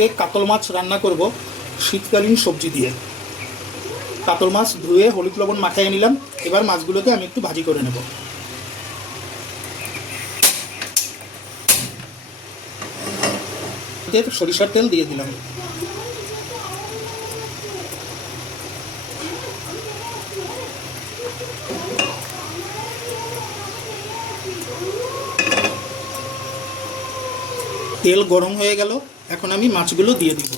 আজকে কাতল মাছ রান্না করব শীতকালীন সবজি দিয়ে। কাতল মাছ ধুয়ে হলুদ লবণ মাখিয়ে নিলাম। এবার মাছগুলোকে আমি একটু ভাজি করে নেব। সরিষার তেল দিয়ে দিলাম। তেল গরম হয়ে গেল, এখন আমি মাছগুলো দিয়ে দিব।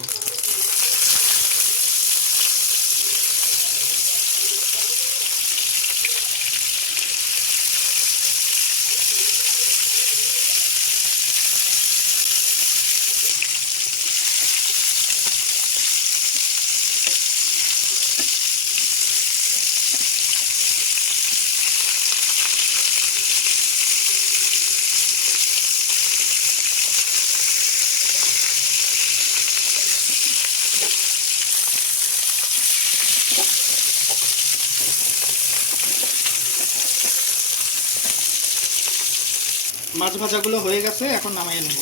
মাছ ভাজাগুলো হয়ে গেছে, এখন নামিয়ে নেব।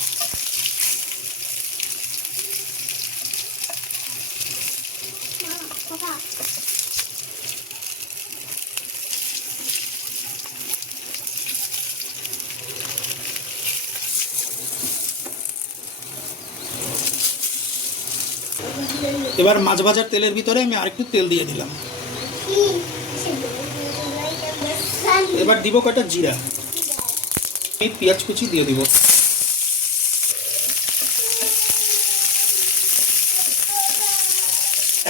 এবার মাছ ভাজার তেলের ভিতরে আমি আরেকটু তেল দিয়ে দিলাম। এবার দিব কয়টা জিরা, এই পেঁয়াজ কুচি দিয়ে দিব।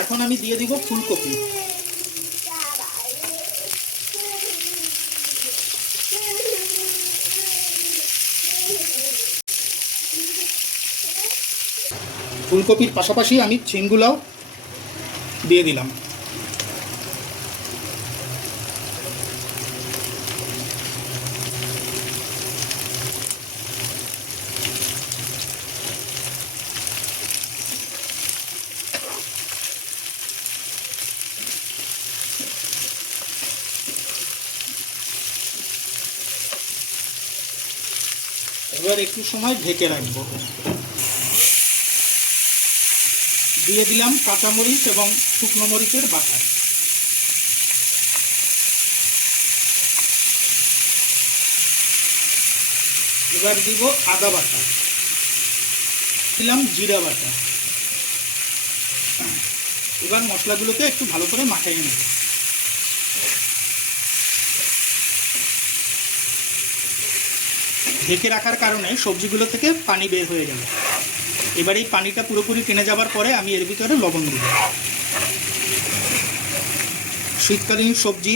এখন আমি দিয়ে দিব ফুলকপি। ফুলকপির পাশাপাশি আমি ছিমগুলাও দিয়ে দিলাম। এবার একটু সময় ঢেকে রাখবো। দিয়ে দিলাম কাঁচামরিচ এবং শুকনো মরিচের বাটা। এবার দিব আদা বাটা, দিলাম জিরা বাটা। এবার মশলাগুলোকে একটু ভালো করে মাখিয়ে নেব। ঢেকে রাখার কারণে সবজিগুলো থেকে পানি বের হয়ে গেল। এবার এই পানিটা পুরোপুরি টেনে যাবার পরে আমি এর ভিতরে লবণ দিব। শীতকালীন সবজি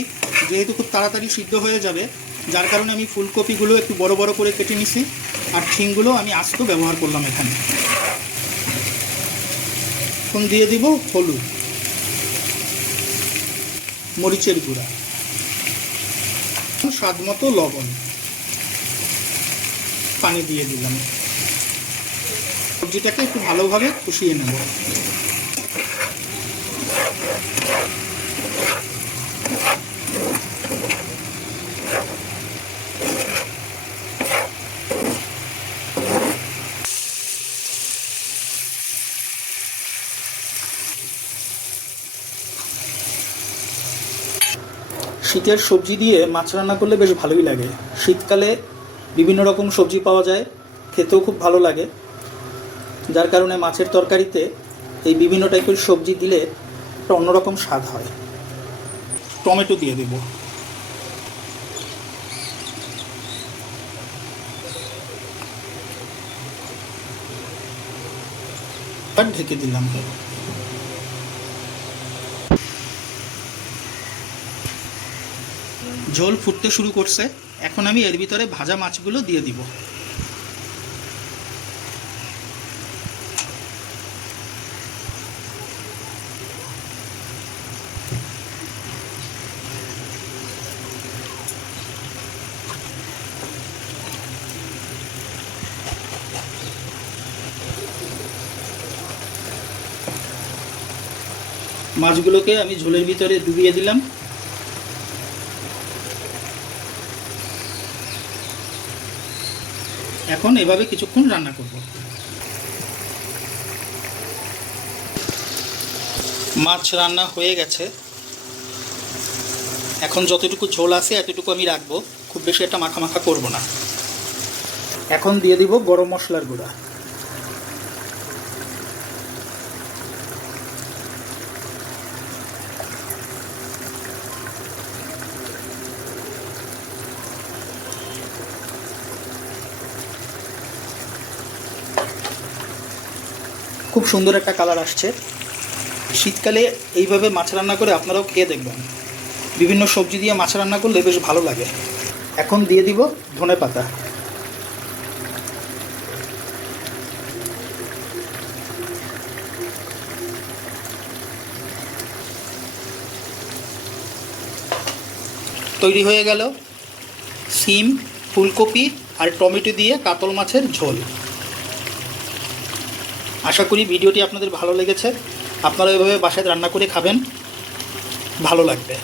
যেহেতু খুব তাড়াতাড়ি সিদ্ধ হয়ে যাবে, যার কারণে আমি ফুলকপিগুলো একটু বড় বড় করে কেটে নিছি, আর শিংগুলো আমি আস্ত ব্যবহার করলাম এখানে। এখন দিয়ে দিব হলুদ, মরিচের গুঁড়া, স্বাদ মতো লবণ, পানি দিয়ে দিলাম। সবজিটাকে একটু ভালোভাবে কষিয়ে নেব। শীতের সবজি দিয়ে মাছ রান্না করলে বেশ ভালোই লাগে। শীতকালে বিভিন্ন রকম সবজি পাওয়া যায়, খেতেও খুব ভালো লাগে। যার কারণে মাছের তরকারিতে এই বিভিন্ন টাইপের সবজি দিলে একটা অন্যরকম স্বাদ হয়। টমেটো দিয়ে দেব। আর ঢেকে দিলাম। ঝোল ফুটতে শুরু করছে, এখন আমি এর ভিতরে ভাজা মাছগুলো দিয়ে দিব। মাছগুলোকে আমি ঝোলের ভিতরে ডুবিয়ে দিলাম। এখন এভাবে কিছুক্ষণ রান্না করব। মাছ রান্না হয়ে গেছে। এখন যতটুকু ঝোল আছে এতটুকু আমি রাখবো, খুব বেশি একটা মাখা মাখা করবো না। এখন দিয়ে দিব গরম মশলার গুঁড়া, খুব সুন্দর একটা কালার আসছে। শীতকালে এইভাবে মাছ রান্না করে আপনারাও খেয়ে দেখবেন। বিভিন্ন সবজি দিয়ে মাছ রান্না করলে বেশ ভালো লাগে। এখন দিয়ে দিব ধনেপাতা। তৈরি হয়ে গেল সিম, ফুলকপি আর টমেটো দিয়ে কাতল মাছের ঝোল। আশা করি ভিডিওটি আপনাদের ভালো লেগেছে। আপনারা এভাবে বাসায় রান্না করে খাবেন, ভালো লাগবে।